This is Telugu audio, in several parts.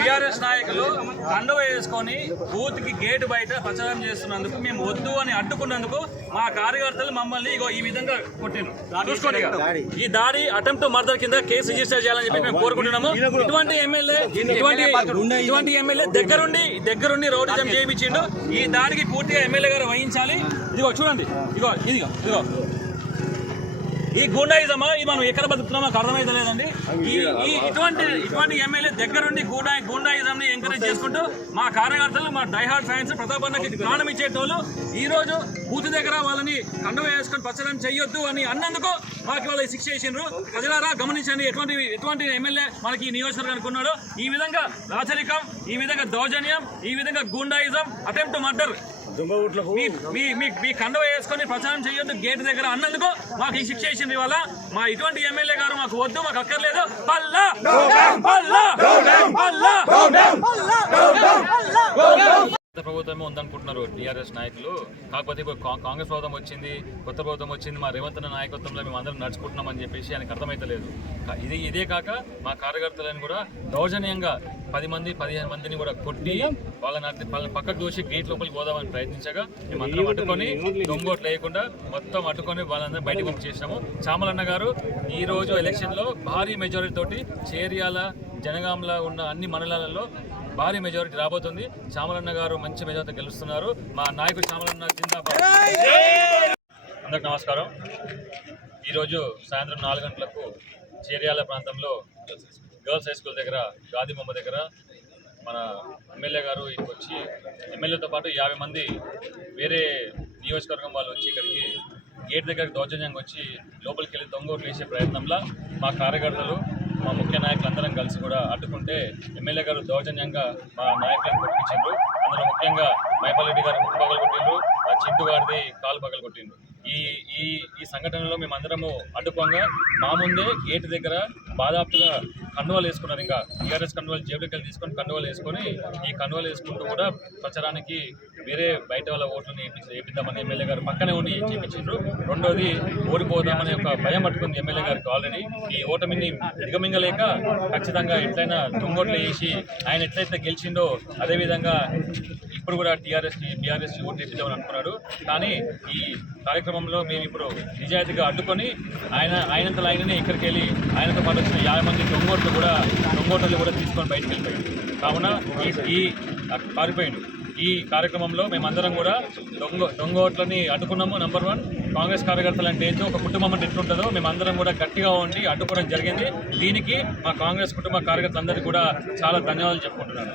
టిఆర్ఎస్ నాయకులు కండువ వేసుకొని బూత్కి గేట్ బయట ప్రచారం చేస్తున్నందుకు మేము వద్దు అని అడ్డుకున్నందుకు మా కార్యకర్తలు మమ్మల్ని ఇగో ఈ విధంగా కొట్టిను చూసుకోండి. ఈ దాడి అటెంప్ట్ మర్డర్ కింద కేసు రిజిస్టర్ చేయాలని చెప్పి మేము కోరుకుంటున్నాము. ఇటువంటి ఎమ్మెల్యే ఇటువంటి ఇటువంటి ఎమ్మెల్యే దగ్గరుండి దగ్గరుండి రౌడిజం చేయించిండు. ఈ దాడికి పూర్తిగా ఎమ్మెల్యే గారు వహించాలి. ఇదిగో చూడండి. ఇదిగో ఇదిగో ఇదిగో. ఈ గూండాయిజమా? ఇది మనం ఎక్కడ బతుకుతున్నాం అర్థమైతే లేదండి. ఈ ఈ ఇటువంటి ఇటువంటి ఎమ్మెల్యే దగ్గరుండి గూడా గూండాయిజం ని ఎంకరేజ్ చేసుకుంటూ మా కార్యకర్తలు మా డైహార్డ్ ఫ్యాన్స్ ప్రతాపన్నకి ప్రాణం ఇచ్చేటోళ్ళు ఈ రోజు బూత్ దగ్గర వాళ్ళని కండువ వేసుకొని ప్రచారం చేయొద్దు అని అన్నందుకు మాకు వాళ్ళు శిక్ష చేసిండ్రు. ప్రజలారా గమనించండి ఎటువంటి ఎటువంటి ఎమ్మెల్యే మనకి ఈ నియోజకవర్గానికి ఉన్నాడో ఈ విధంగా రాచరికం ఈ విధంగా దౌర్జన్యం ఈ విధంగా గూండాయిజం అటెంప్ట్ మర్డర్ మీ మీ మీ మీ కండవ వేసుకొని ప్రచారం చేయొద్దు గేట్ దగ్గర అన్నందుకు మాకు ఈ శిక్ష ఇచ్చింది ఇవాళ. మా ఇటువంటి ఎమ్మెల్యే గారు మాకు వద్దు మాకు అక్కర్లేదు. పల్లా! పల్లా! పల్లా! కొత్త ప్రభుత్వమే ఉందనుకుంటున్నారు టీఆర్ఎస్ నాయకులు. కాకపోతే ఇప్పుడు కాంగ్రెస్ ప్రభుత్వం వచ్చింది కొత్త ప్రభుత్వం వచ్చింది మా రేవంత్ నాయకత్వంలో మేము అందరం నడుచుకుంటున్నాం అని చెప్పేసి ఆయనకు అర్థమైతలేదు. ఇది ఇదే కాక మా కార్యకర్తలను కూడా దౌర్జన్యంగా పది మంది పదిహేను మందిని కూడా కొట్టి వాళ్ళని వాళ్ళని పక్కకు దూసి గేట్ లోపలికి పోదామని ప్రయత్నించగా మేము అందరం అడ్డుకొని దొంగోట్లు లేకుండా మొత్తం అడ్డుకొని వాళ్ళందరం బయటకు పంపించేసినాము. చామలన్న గారు ఈ రోజు ఎలక్షన్లో భారీ మెజారిటీ తోటి చేర్యాల జనగాంలో ఉన్న అన్ని మండలాలలో భారీ మెజారిటీ రాబోతుంది. చామలన్న గారు మంచి మెజారిటీ గెలుస్తున్నారు. మా నాయకుడు చామలన్న జిందాబాద్. అందరికి నమస్కారం. ఈరోజు సాయంత్రం నాలుగు గంటలకు చేర్యాల ప్రాంతంలో గర్ల్స్ హై స్కూల్ దగ్గర గాది బొమ్మ దగ్గర మన ఎమ్మెల్యే గారు ఇక్కడికి వచ్చి ఎమ్మెల్యేతో పాటు యాభై మంది వేరే నియోజకవర్గం వాళ్ళు వచ్చి ఇక్కడికి గేట్ దగ్గర దౌర్జన్యంగా వచ్చి లోపలికి వెళ్ళి దొంగ వేసే ప్రయత్నంలో మా కార్యకర్తలు మా ముఖ్య నాయకులు అందరం కలిసి కూడా అడ్డుకుంటే ఎమ్మెల్యే గారు దౌర్జన్యంగా మా నాయకులను కొట్టించారు అందులో ముఖ్యంగా మైపాలరెడ్డి గారు ముక్కు కొట్టిండ్రు. చిట్టు గారిది కాలు పగలు కొట్టిండ్రు. ఈ ఈ ఈ సంఘటనలో మేమందరము అడ్డుకోగా మా ముందే గేట్ దగ్గర బాధాప్తుగా కండువాలు వేసుకున్నారు. ఇంకా టీఆర్ఎస్ కండువాలు జేబులకి వెళ్ళి తీసుకొని కండువాలు వేసుకొని ఈ కండువాలు వేసుకుంటూ కూడా ప్రచారానికి వేరే బయట వాళ్ళ ఓట్లను వేపిద్దామని ఎమ్మెల్యే గారు పక్కనే ఉండి చేపించారు రెండోది ఓడిపోదామనే ఒక భయం పట్టుకుంది ఎమ్మెల్యే గారికి ఆల్రెడీ ఈ ఓటమిని దిగమింగలేక ఖచ్చితంగా ఎట్లయినా దొంగోట్లు వేసి ఆయన ఎట్లయితే గెలిచిండో అదేవిధంగా ఇప్పుడు కూడా టీఆర్ఎస్ బీఆర్ఎస్ ఓటు తెప్పిద్దామని అనుకున్నాడు. కానీ ఈ కార్యక్రమంలో మేము ఇప్పుడు నిజాయితీగా అడ్డుకొని ఆయన ఆయనంతలో ఆయననే ఇక్కడికి వెళ్ళి ఆయనతో పాటు వచ్చిన యాభై మంది దొంగోట్లు కూడా దొంగోట్లు కూడా తీసుకొని బయటకు వెళ్ళిపోయాడు. కావున ఈ ఈ పారిపోయిండు. ఈ కార్యక్రమంలో మేమందరం కూడా దొంగ దొంగోట్లని అడ్డుకున్నాము నంబర్ వన్ కాంగ్రెస్ కార్యకర్తలు అంటే ఏంటో ఒక కుటుంబం అంటే ఎట్లుంటుందో మేమందరం కూడా గట్టిగా ఉండి అడ్డుకోవడం జరిగింది. దీనికి మా కాంగ్రెస్ కుటుంబ కార్యకర్తలందరికీ కూడా చాలా ధన్యవాదాలు చెప్పుకుంటున్నాను.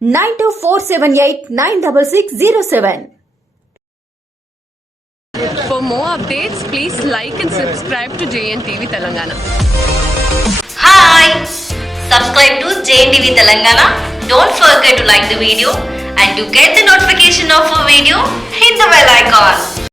Nine two four seven eight nine double six zero seven For more updates, please like and subscribe to JNTV Telangana. Hi! Subscribe to JNTV Telangana. Don't forget to like the video and to get the notification of a video, hit the bell icon.